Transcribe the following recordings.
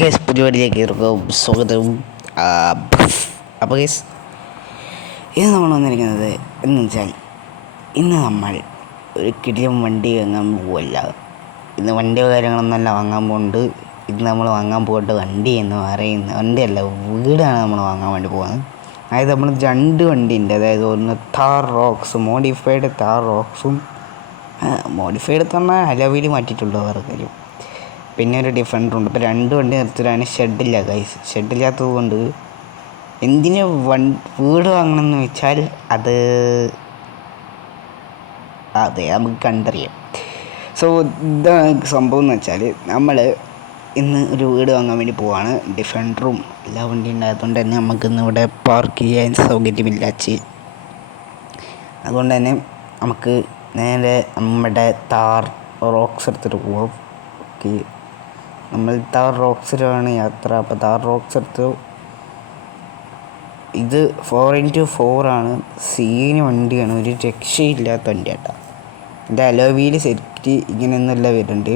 Guys പുതിയ വീഡിയോയിലേക്ക് ഇവർക്കും സ്വാഗതം. അപ്പോൾ ഗൈസ് ഇന്ന് നമ്മൾ വന്നിരിക്കുന്നത് എന്ന് വെച്ചാൽ ഇന്ന് നമ്മൾ ഒരു കിടിലം വണ്ടി വാങ്ങാൻ പോവല്ല. ഇന്ന് വണ്ടിയോ കാര്യങ്ങളൊന്നുമല്ല വാങ്ങാൻ പോകുന്നുണ്ട്. ഇന്ന് നമ്മൾ വാങ്ങാൻ പോകേണ്ട വണ്ടി എന്ന് പറയുന്ന വണ്ടിയല്ല, വീടാണ് നമ്മൾ വാങ്ങാൻ വേണ്ടി പോകുന്നത്. അതായത് നമ്മൾ രണ്ട് വണ്ടിയുണ്ട്. അതായത് ഒന്ന് താർ റോക്സ്, മോഡിഫൈഡ് താർ റോക്സും, മോഡിഫൈഡ് പറഞ്ഞാൽ അലോവിയിൽ മാറ്റിയിട്ടുള്ളൂ വേറെ കാര്യം. പിന്നെ ഒരു ഡിഫറൻറ്റുണ്ട്. ഇപ്പോൾ രണ്ട് വണ്ടി നിർത്തിയിട്ടാണ് ഷെഡില്ല ഗൈസ്. ഷെഡില്ലാത്തത് കൊണ്ട് എന്തിനു വീട് വാങ്ങണമെന്ന് വെച്ചാൽ അതെ നമുക്ക് കണ്ടറിയാം. സോ ഇതാണ് സംഭവം എന്ന് വെച്ചാൽ നമ്മൾ ഇന്ന് ഒരു വീട് വാങ്ങാൻ വേണ്ടി പോവാണ്. ഡിഫറൻറ്ററും എല്ലാ വണ്ടി ഉണ്ടായതുകൊണ്ട് തന്നെ നമുക്കിന്ന് ഇവിടെ പാർക്ക് ചെയ്യാൻ സൗകര്യമില്ലാച്ച്. അതുകൊണ്ട് തന്നെ നമുക്ക് നേരെ നമ്മുടെ താർ റോക്സ് എടുത്തിട്ട് പോവാം. ഓക്കെ, നമ്മൾ താർ റോക്സിലാണ് യാത്ര. അപ്പോൾ താർ റോക്സ് എടുത്തു. ഇത് 4x4 ആണ്. സീന് വണ്ടിയാണ്, ഒരു രക്ഷയില്ലാത്ത വണ്ടിയാട്ടോ. എൻ്റെ അലോവിയിൽ സെറ്റ് ഇങ്ങനെയൊന്നുമല്ല വരുന്നുണ്ട്.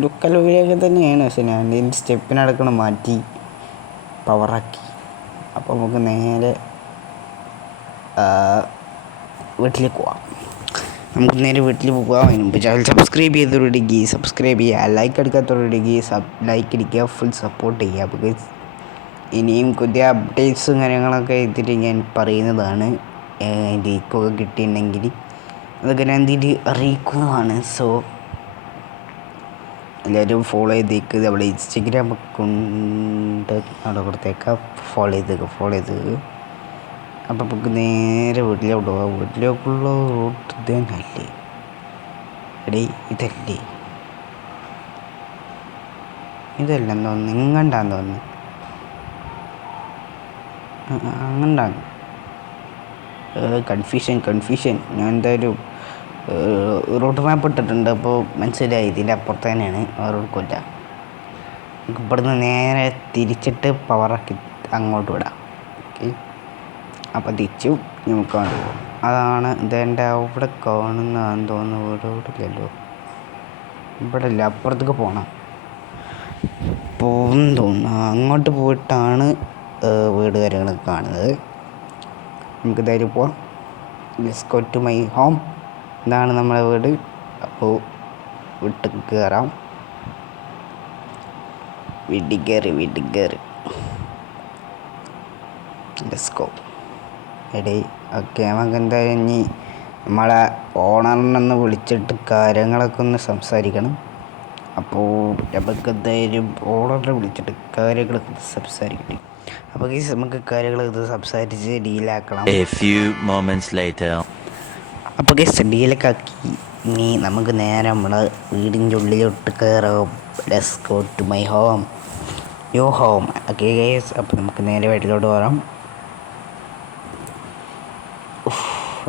ലുക്ക് അലോവിയിലൊക്കെ തന്നെയാണ്, പക്ഷേ ഞാൻ ഇതിൻ്റെ സ്റ്റെപ്പിനടക്കണം മാറ്റി പവറാക്കി. അപ്പോൾ നമുക്ക് നേരെ വീട്ടിലേക്ക് പോവാം. നമുക്ക് നേരെ വീട്ടിൽ പോകാം. അതിന് മുമ്പ് ചാനൽ സബ്സ്ക്രൈബ് ചെയ്തവരുണ്ടെങ്കിൽ സബ്സ്ക്രൈബ് ചെയ്യുക, ലൈക്ക് എടുക്കാത്തവരുണ്ടെങ്കിൽ ലൈക്ക് അടിക്കുക, ഫുൾ സപ്പോർട്ട് ചെയ്യുക. ബിക്കോസ് ഇനിയും പുതിയ അപ്ഡേറ്റ്സും കാര്യങ്ങളൊക്കെ എത്തിയിട്ട് ഞാൻ പറയുന്നതാണ്. ലീക്കൊക്കെ കിട്ടിയിട്ടുണ്ടെങ്കിൽ അതൊക്കെ ഞാൻ എന്തിട്ട് അറിയിക്കുന്നതാണ്. സോ എല്ലാവരും ഫോളോ ചെയ്തേക്ക്. നമ്മുടെ ഇൻസ്റ്റഗ്രാം അക്കൗണ്ട് അവിടെ കൊടുത്തേക്കാം, ഫോളോ ചെയ്തേക്ക്. അപ്പം നമുക്ക് നേരെ വീട്ടിലോട്ട് പോകാം. വീട്ടിലേക്കുള്ള റൂട്ട് ഇതല്ലേ എടേ? ഇതല്ലെന്ന് തോന്നുന്നു, ഇങ്ങണ്ടാന്ന് തോന്നുന്നു. അങ്ങണ്ടാണ്. കൺഫ്യൂഷൻ. ഞാൻ എന്തായാലും റൂട്ട് മാപ്പ് ഇട്ടിട്ടുണ്ട്, അപ്പോൾ മനസ്സിലായി ഇതിൻ്റെ അപ്പുറത്ത് തന്നെയാണ്, വേറെ കൊടുക്കില്ല. നമുക്ക് ഇവിടുന്ന് നേരെ തിരിച്ചിട്ട് പവറാക്കി അങ്ങോട്ട് വിടാം. ഓക്കെ, അപ്പോൾ തിരിച്ചു നമുക്ക് പോകും. അതാണ് ഇതെൻ്റെ അവിടെ കാണുന്നതാണെന്ന് തോന്നുന്നു. വീടില്ലല്ലോ, ഇവിടെ ഇല്ല, അപ്പുറത്തേക്ക് പോകണം തോന്നുന്നു. അങ്ങോട്ട് പോയിട്ടാണ് വീട് കാര്യങ്ങളൊക്കെ കാണുന്നത്. നമുക്ക് ധൈര്യം പോവാം. Let's go to my home. ഇതാണ് നമ്മളെ വീട്. അപ്പോൾ വീട്ടിൽ കയറാം. വീട്ടിൽ കയറി ലെറ്റ്സ് ഗോ. എടേ ഓക്കെ, നമുക്ക് എന്തായാലും ഇനി നമ്മളെ ഓണറിനൊന്ന് വിളിച്ചിട്ട് കാര്യങ്ങളൊക്കെ ഒന്ന് സംസാരിക്കണം. അപ്പോൾ നമുക്ക് എന്തായാലും ഓണറിനെ വിളിച്ചിട്ട് കാര്യങ്ങളൊക്കെ സംസാരിക്കട്ടെ. അപ്പോൾ നമുക്ക് കാര്യങ്ങളൊക്കെ സംസാരിച്ച് ഡീലാക്കണം. അപ്പോൾ ഡീലൊക്കെ ആക്കി ഇനി നമുക്ക് നേരെ നമ്മളെ വീടിൻ്റെ ഉള്ളിലോട്ട് കയറാം. Let's go to my home, your home. Okay guys, അപ്പോൾ നമുക്ക് നേരെ വീട്ടിലോട്ട് പോകാം.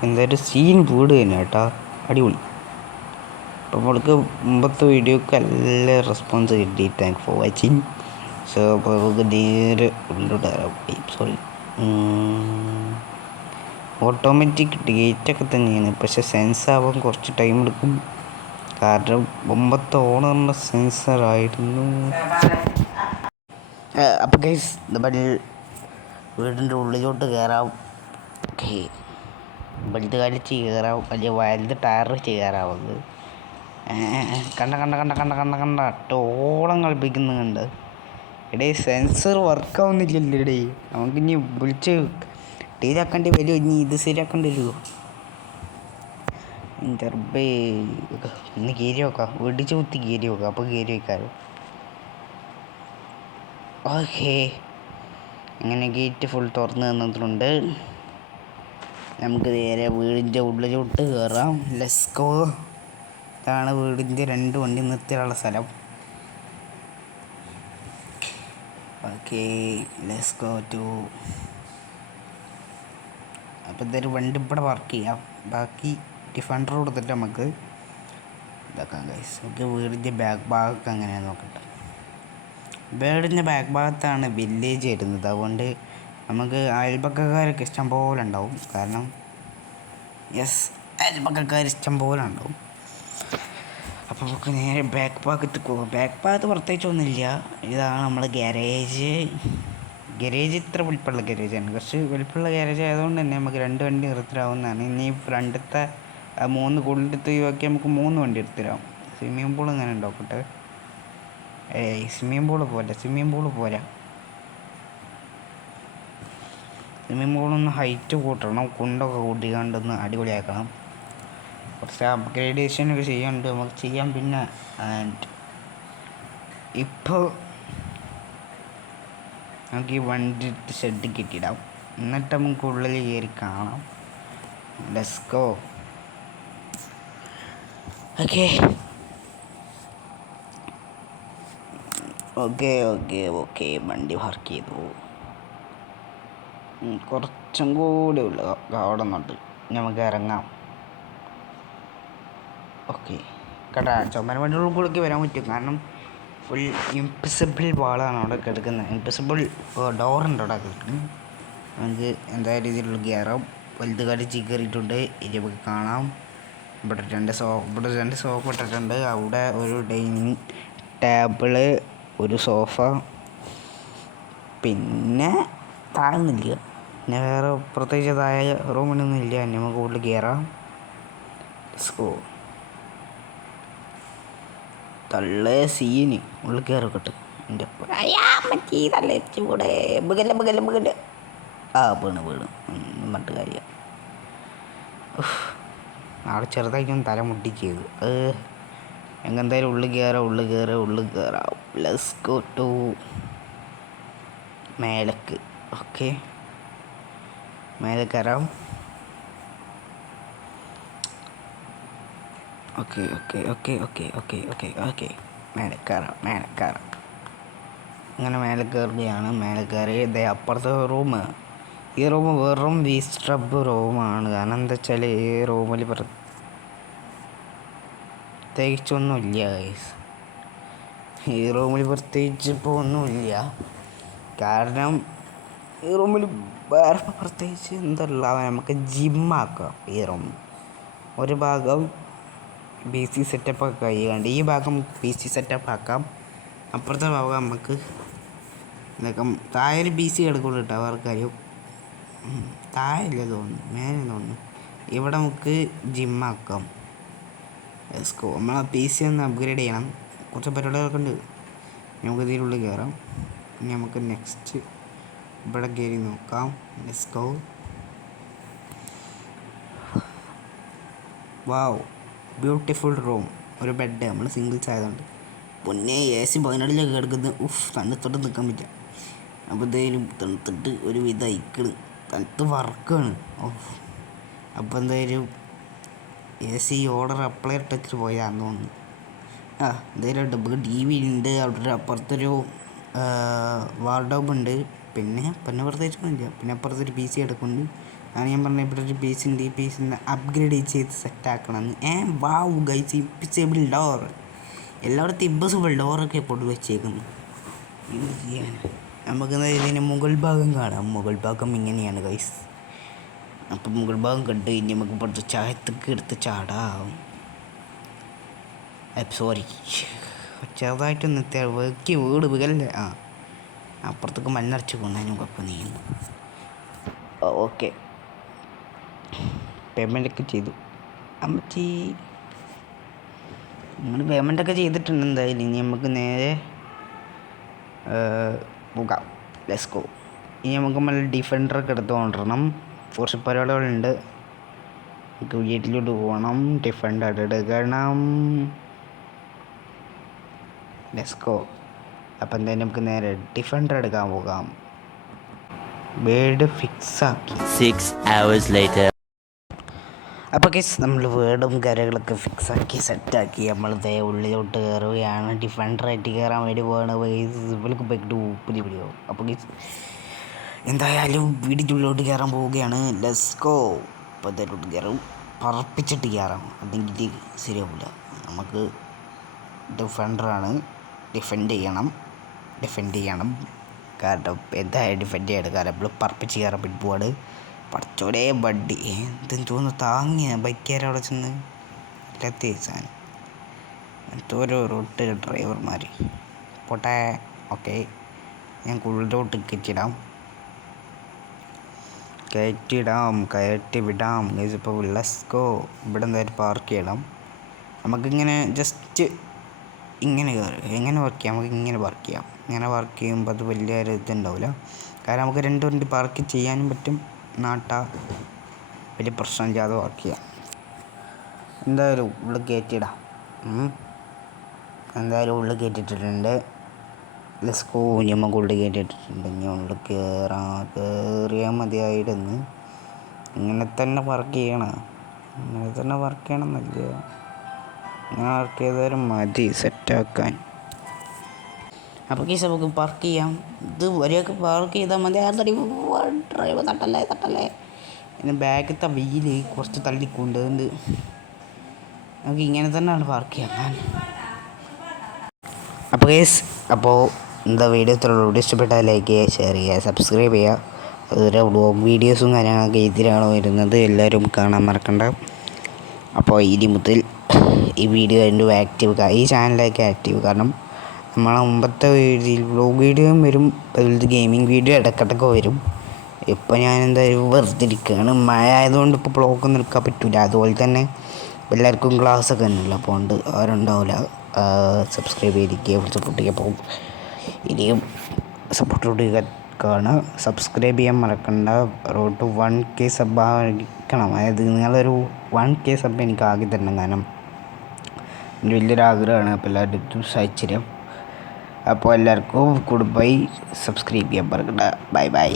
എന്തായാലും സീൻ വീട് തന്നെ കേട്ടോ, അടിപൊളി. അപ്പോൾ നമ്മൾക്ക് മുമ്പത്തെ വീഡിയോക്ക് നല്ല റെസ്പോൺസ് കിട്ടി. Thank for watching. സോ അപ്പോൾ നമുക്ക് നേരെ ഉള്ളിലോട്ട് കയറാം. സോറി, ഓട്ടോമാറ്റിക് ഗേറ്റൊക്കെ തന്നെയാണ്, പക്ഷെ സെൻസ് ആവാൻ കുറച്ച് ടൈം എടുക്കും. കാരണം മുമ്പത്തെ ഓണറിൻ്റെ സെൻസറായിരുന്നു. അപ്പോൾ ഗൈസ് നമ്മൾ വീടിൻ്റെ ഉള്ളിലോട്ട് കയറാം. ഓക്കെ, വലുത് കളിച്ച് കയറാം, വലിയ വലുത് ടയർ കയറാവുന്നത്. കണ്ട ടോളം കളിപ്പിക്കുന്നുണ്ട്. എടേ സെൻസർ വർക്കാവുന്നില്ലല്ലോ എടേ. നമുക്കിനി വിളിച്ച് ഡീലാക്കേണ്ടി വരുമോ? ഇനി ഇത് ശരിയാക്കേണ്ടി വരുമോ? ചെറുപ്പേ ഒന്ന് കയറി നോക്കാം, വെടിച്ച് കുത്തി കയറി നോക്കാം. അപ്പോൾ കയറി വയ്ക്കാമല്ലോ. ഓക്കെ, അങ്ങനെ ഗേറ്റ് ഫുൾ തുറന്ന് തന്നിട്ടുണ്ട്. നമുക്ക് നേരെ വീടിൻ്റെ ഉള്ളിലോട്ട് കയറാം. Let's go. ഇതാണ് വീടിൻ്റെ രണ്ട് വണ്ടി നിർത്തിയുള്ള സ്ഥലം. Okay, let's go to. അപ്പോൾ എന്തായാലും വണ്ടി ഇവിടെ പാർക്ക് ചെയ്യാം. ബാക്കി ഡിഫൻഡർ കൊടുത്തിട്ട് നമുക്ക് ഇതാക്കാം ഗൈസ്. ഓക്കെ, വീടിൻ്റെ ബാക്ക് ഭാഗമൊക്കെ അങ്ങനെയാണ് നോക്കട്ടെ. വീടിൻ്റെ ബാക്ക് ഭാഗത്താണ് വില്ലേജ് വരുന്നത്. അതുകൊണ്ട് നമുക്ക് അയൽപക്കക്കാരൊക്കെ ഇഷ്ടം പോലെ ഉണ്ടാവും. കാരണം അയൽപക്കക്കാർ ഇഷ്ടം പോലെ ഉണ്ടാവും. അപ്പോൾ നമുക്ക് നേരെ ബാക്ക് ഭാഗത്ത് പോകും. ബാക്ക് ഭാഗത്ത് പ്രത്യേകിച്ചൊന്നുമില്ല. ഇതാണ് നമ്മൾ ഗാരേജ്. ഗാരേജ് ഇത്ര വലിപ്പമുള്ള ഗാരേജാണ്. കുറച്ച് വലിപ്പമുള്ള ഗാരേജ് ആയതുകൊണ്ട് തന്നെ നമുക്ക് 2 വണ്ടി നിർത്തിടാവുന്നതാണ്. ഇനി ഫ്രണ്ടത്തെ 3 കൂടുതലെടുത്ത് ഒഴിവാക്കി നമുക്ക് 3 വണ്ടി എടുത്തിടാം. സ്വിമ്മിംഗ് പൂൾ ഇങ്ങനെ ഉണ്ടാക്കട്ടെ. സ്വിമ്മിംഗ് പൂൾ പോരാ. സ്വിമ്മിംഗ് പൂളൊന്ന് ഹൈറ്റ് കൂട്ടണം. കുണ്ടൊക്കെ കൂട്ടിക്കാണ്ടൊന്ന് അടിപൊളിയാക്കണം. കുറച്ച് അപ്ഗ്രേഡേഷനൊക്കെ ചെയ്യാനുണ്ട്, നമുക്ക് ചെയ്യാം. പിന്നെ ഇപ്പോൾ നമുക്ക് ഈ വണ്ടി ഷെഡ് കെട്ടിയിടാം. എന്നിട്ട് നമുക്ക് ഉള്ളിൽ കയറി കാണാം. Let's go. Okay okay okay okay വണ്ടി പാർക്ക് ചെയ്തു. കുറച്ചും കൂടെ ഉള്ളു അവിടെ നിന്നുണ്ട്, നമുക്ക് ഇറങ്ങാം. ഓക്കെ കേട്ടാ, ചുമര വണ്ടിയുടെ കൂടെ വരാൻ പറ്റും. കാരണം ഫുൾ ഇംപോസിബിൾ വാളാണ് അവിടെ കിടക്കുന്നത്. ഇംപോസിബിൾ ഡോറുണ്ട് അവിടെ കിടക്കുന്നത്. നമുക്ക് എന്താ രീതിയിലുള്ള കയറാം. വലുത് കടിച്ച് കയറിയിട്ടുണ്ട്. ഇനി നമുക്ക് കാണാം. ഇവിടെ രണ്ട് സോഫ ഇട്ടിട്ടുണ്ട്. അവിടെ ഒരു ഡൈനിങ് ടേബിള്, ഒരു സോഫ, പിന്നെ താഴൊന്നുമില്ല. പിന്നെ വേറെ പ്രത്യേകിച്ച് താഴെ റൂമിനൊന്നും ഇല്ല. നമുക്ക് ഉള്ളിൽ കയറാം. സ്കോ തള്ളേ സീന് ഉള്ളിൽ കയറൊക്കെ. എൻ്റെ തള്ളൂടെ ബുഗല്ല വീണ് മറ്റു കാര്യം. അവിടെ ചെറുതായിട്ടൊന്ന് തല മുട്ടി ചെയ്തു. എങ്ങെന്തായാലും ഉള്ളിൽ കയറാം. ലെറ്റ്സ് ഗോ ടു മേലക്ക്. ഓക്കെ, മേലെ കയറാം. ഓക്കെ മേലെ കയറാം. അങ്ങനെ മേലെ കയറുകയാണ്. മേലെ കയറി ഇതേ അപ്പുറത്തെ റൂം. ഈ റൂം വെറും വീസ്റ്റബ് റൂമാണ്. കാരണം എന്താ വെച്ചാൽ ഈ റൂമിൽ പ്രത്യേകിച്ചൊന്നുമില്ല ഗൈസ്. ഈ റൂമിൽ പ്രത്യേകിച്ച് ഇപ്പോൾ ഒന്നുമില്ല. കാരണം ഈ റൂമിൽ വേറെ പ്രത്യേകിച്ച് എന്തല്ല, നമുക്ക് ജിമ്മാക്കാം. ഈ റൂം ഒരു ഭാഗം PC സെറ്റപ്പൊക്കെ കഴിയാണ്ട് ഈ ഭാഗം PC സെറ്റപ്പ് ആക്കാം. അപ്പുറത്തെ ഭാഗം നമുക്ക് താഴെ PC കിടക്കുള്ളൂ കേട്ടോ. അവർക്ക് കാര്യം താഴെയില്ല തോന്നുന്നു, മേലെ തോന്നുന്നു. ഇവിടെ നമുക്ക് ജിമ്മാക്കാം. നമ്മളെ PC ഒന്ന് അപ്ഗ്രേഡ് ചെയ്യണം. കുറച്ച് പരിപാടികളൊക്കെ ഉണ്ട്. നമുക്ക് ഇതിനുള്ളിൽ കയറാം. ഇനി നമുക്ക് നെക്സ്റ്റ് ഇവിടെ കയറി നോക്കാം. Let's go. Wow, beautiful room. ഒരു ബെഡ്, നമ്മൾ സിംഗിൾസ് ആയതുകൊണ്ട്. പിന്നെ AC 14 കിടക്കുന്നത്. തണുത്തോട്ട് നിൽക്കാൻ പറ്റില്ല. അപ്പോൾ എന്തായാലും തണുത്തിട്ട് ഒരു വിധം അയക്കണ്, തണുത്ത് വറക്കാണ്. അപ്പോൾ എന്തായാലും AC ഓർഡർ അപ്ലൈ ടച്ച് പോയാന്ന് തോന്നുന്നു. എന്തായാലും നമുക്ക് TV ഉണ്ട്. അവിടെ അപ്പുറത്തൊരു വാർഡ്രോബ് ഉണ്ട്. പിന്നെ പ്രത്യേകിച്ചൊന്നുമില്ല. പിന്നെ അപ്പുറത്തൊരു PC കിടക്കുന്നുണ്ട്. ആണ് ഞാൻ പറഞ്ഞ ഇവിടെ ഒരു PC ഉണ്ട്. ഈ PC അപ്ഗ്രേഡ് ചെയ്ത് സെറ്റാക്കണമെന്ന്. Wow guys, impossible door. എല്ലായിടത്തും ഇംപോസിബിൾ ഡോറൊക്കെ കൊണ്ട് വെച്ചേക്കുന്നു. ഇത് ചെയ്യാൻ നമുക്ക് ഇതിന് മുകൾ ഭാഗം കാണാം. മുകൾ ഭാഗം ഇങ്ങനെയാണ് ഗൈസ്. അപ്പം മുകൾ ഭാഗം കണ്ട് ഇനി നമുക്ക് ഇപ്പോഴത്തെ ചായത്തൊക്കെ എടുത്ത് ചാടാം. സോറി, ചെറുതായിട്ടൊന്ന് വെക്കി വീട് വീകല്ലേ. അപ്പുറത്തേക്ക് മണ്ണടച്ച് കൊണ്ടതിനും കുഴപ്പം നീങ്ങുന്നു. ഓക്കെ, പേയ്മെൻറ്റൊക്കെ ചെയ്തു. അമ്മച്ചി നമ്മൾ പേയ്മെൻറ്റൊക്കെ ചെയ്തിട്ടുണ്ട്. എന്തായാലും ഇനി നമുക്ക് നേരെ പോകാം. Let's go. ഇനി നമുക്ക് നല്ല ഡിഫൻഡറൊക്കെ എടുത്ത് കൊണ്ടുവരണം. കുറച്ച് പരിപാടികളുണ്ട്. നമുക്ക് വീട്ടിലോട്ട് പോകണം. ഡിഫൻഡർ എടുക്കണം. Let's go. അപ്പം എന്തായാലും നമുക്ക് നേരെ ഡിഫൻഡർ എടുക്കാൻ പോകാം. ബേഡ് ഫിക്സാക്കി. 6 hours later. അപ്പോൾ കേസ് നമ്മൾ വേർഡും കാര്യങ്ങളൊക്കെ ഫിക്സാക്കി സെറ്റാക്കി നമ്മൾ ഉള്ളിലോട്ട് കയറുകയാണ്. ഡിഫൻഡറായിട്ട് കയറാൻ വേണ്ടി പോവാണ്. ഇവർക്ക് ബെഡ് പിടിയോ. അപ്പോൾ കേസ് എന്തായാലും വീടിൻ്റെ ഉള്ളിലോട്ട് കയറാൻ പോവുകയാണ്. Let's go. അപ്പോൾ എന്തായാലും കയറും, പറപ്പിച്ചിട്ട് കയറാം. അല്ലെങ്കിൽ ശരിയാവില്ല. നമുക്ക് ഡിഫൻഡറാണ്. ഡിഫെൻഡ് ചെയ്യണം. കാരണം എന്തായാലും ഡിഫെൻഡ് ചെയ്യണം. കാരണം നമ്മൾ പറപ്പിച്ച് കയറാൻ വേണ്ടി പോവാണ്. പഠിച്ചോടെ വണ്ടി എന്തെന്ന് തോന്നുന്നു താങ്ങിയ ബൈക്കുകാരവിടെ ചെന്ന് ഇല്ലാത്ത സാധനം. എന്തോരോ റൂട്ട് ഡ്രൈവർമാർ പോട്ടെ. ഓക്കെ, ഞാൻ ഉള്ളോട്ട് കയറ്റി വിടാം. ഇപ്പോൾ ലെറ്റ്സ് ഗോ. ഇവിടെ എന്തായാലും പാർക്ക് ചെയ്യണം. നമുക്കിങ്ങനെ ജസ്റ്റ് ഇങ്ങനെ എങ്ങനെ വർക്ക് ചെയ്യാം, നമുക്ക് ഇങ്ങനെ പാർക്ക് ചെയ്യാം. ഇങ്ങനെ വർക്ക് ചെയ്യുമ്പോൾ അത് വലിയൊരു ഇതുണ്ടാവില്ല. കാരണം നമുക്ക് 2 വണ്ടി പാർക്ക് ചെയ്യാനും പറ്റും. വലിയ പ്രശ്നമില്ലാതെ വർക്ക് ചെയ്യാം. എന്തായാലും ഉള്ളിൽ കയറ്റിയിടാം. എന്തായാലും ഉള്ളിൽ കയറ്റിയിട്ടിട്ടുണ്ട്. Let's go. നമുക്ക് ഉള്ളിൽ കയറ്റിയിട്ടിട്ടുണ്ട്. ഇനി ഉള്ളിൽ കയറിയാൽ മതിയായിരുന്നു. ഇങ്ങനെ തന്നെ വർക്ക് ചെയ്യണം എന്നല്ല, ഇങ്ങനെ വർക്ക് ചെയ്താലും മതി സെറ്റാക്കാൻ. അപ്പോൾ കേസ് നമുക്ക് പാർക്ക് ചെയ്യാം. ഇത് വരെയൊക്കെ പാർക്ക് ചെയ്താൽ മതി. ഡ്രൈവർ തട്ടല്ലേ. പിന്നെ ബാഗത്തെ വീല് കുറച്ച് തള്ളിക്കൊണ്ടുണ്ട്. നമുക്ക് ഇങ്ങനെ തന്നെയാണ് പാർക്ക് ചെയ്യാൻ. അപ്പോൾ കേസ്, എന്താ വീഡിയോ ഇത്രയുള്ളൂ. ഇഷ്ടപ്പെട്ടാൽ ലൈക്ക് ചെയ്യുക, ഷെയർ ചെയ്യുക, സബ്സ്ക്രൈബ് ചെയ്യുക. അതുപോലെ വ്ളോഗ് വീഡിയോസും കാര്യങ്ങളൊക്കെ ഇതിലാണ് വരുന്നത്. എല്ലാവരും കാണാൻ മറക്കണ്ട. അപ്പോൾ ഇനി മുതൽ ഈ വീഡിയോ ഈ ചാനലിലേക്ക് ആക്റ്റീവ്. കാരണം നമ്മളെ മുമ്പത്തെ വ്ളോഗ് വീഡിയോയും വരും, അതുപോലെ ഗെയിമിംഗ് വീഡിയോ ഇടയ്ക്കിടയ്ക്ക് വരും. ഇപ്പോൾ ഞാൻ എന്തായാലും വെറുതെ ഇരിക്കുകയാണ്. മഴ ആയതുകൊണ്ട് ഇപ്പോൾ വ്ളോഗൊന്നും എടുക്കാൻ പറ്റില്ല. അതുപോലെ തന്നെ എല്ലാവർക്കും ക്ലാസ്സൊക്കെ ഉണ്ടല്ലോ, അപ്പോൾ ഉണ്ട് ആരുണ്ടാവില്ല. സബ്സ്ക്രൈബ് ചെയ്തിരിക്കുക, സപ്പോർട്ട് ചെയ്യുക. അപ്പോൾ ഇനിയും സപ്പോർട്ട് കാണുക. സബ്സ്ക്രൈബ് ചെയ്യാൻ മറക്കണ്ട. റോഡ് ടു 1K സബ് ആയിരിക്കണം. അതായത് നിങ്ങളൊരു 1K സബ് എനിക്ക് ആക്കി തരണം. കാരണം എൻ്റെ വലിയൊരു ആഗ്രഹമാണ്. അപ്പോൾ എല്ലാവരും സഹായിച്ചിരും. അപ്പോൾ എല്ലാവർക്കും ഗുഡ് ബൈ. സബ്സ്ക്രൈബ് ചെയ്യാൻ മറക്കണ്ട. ബൈ.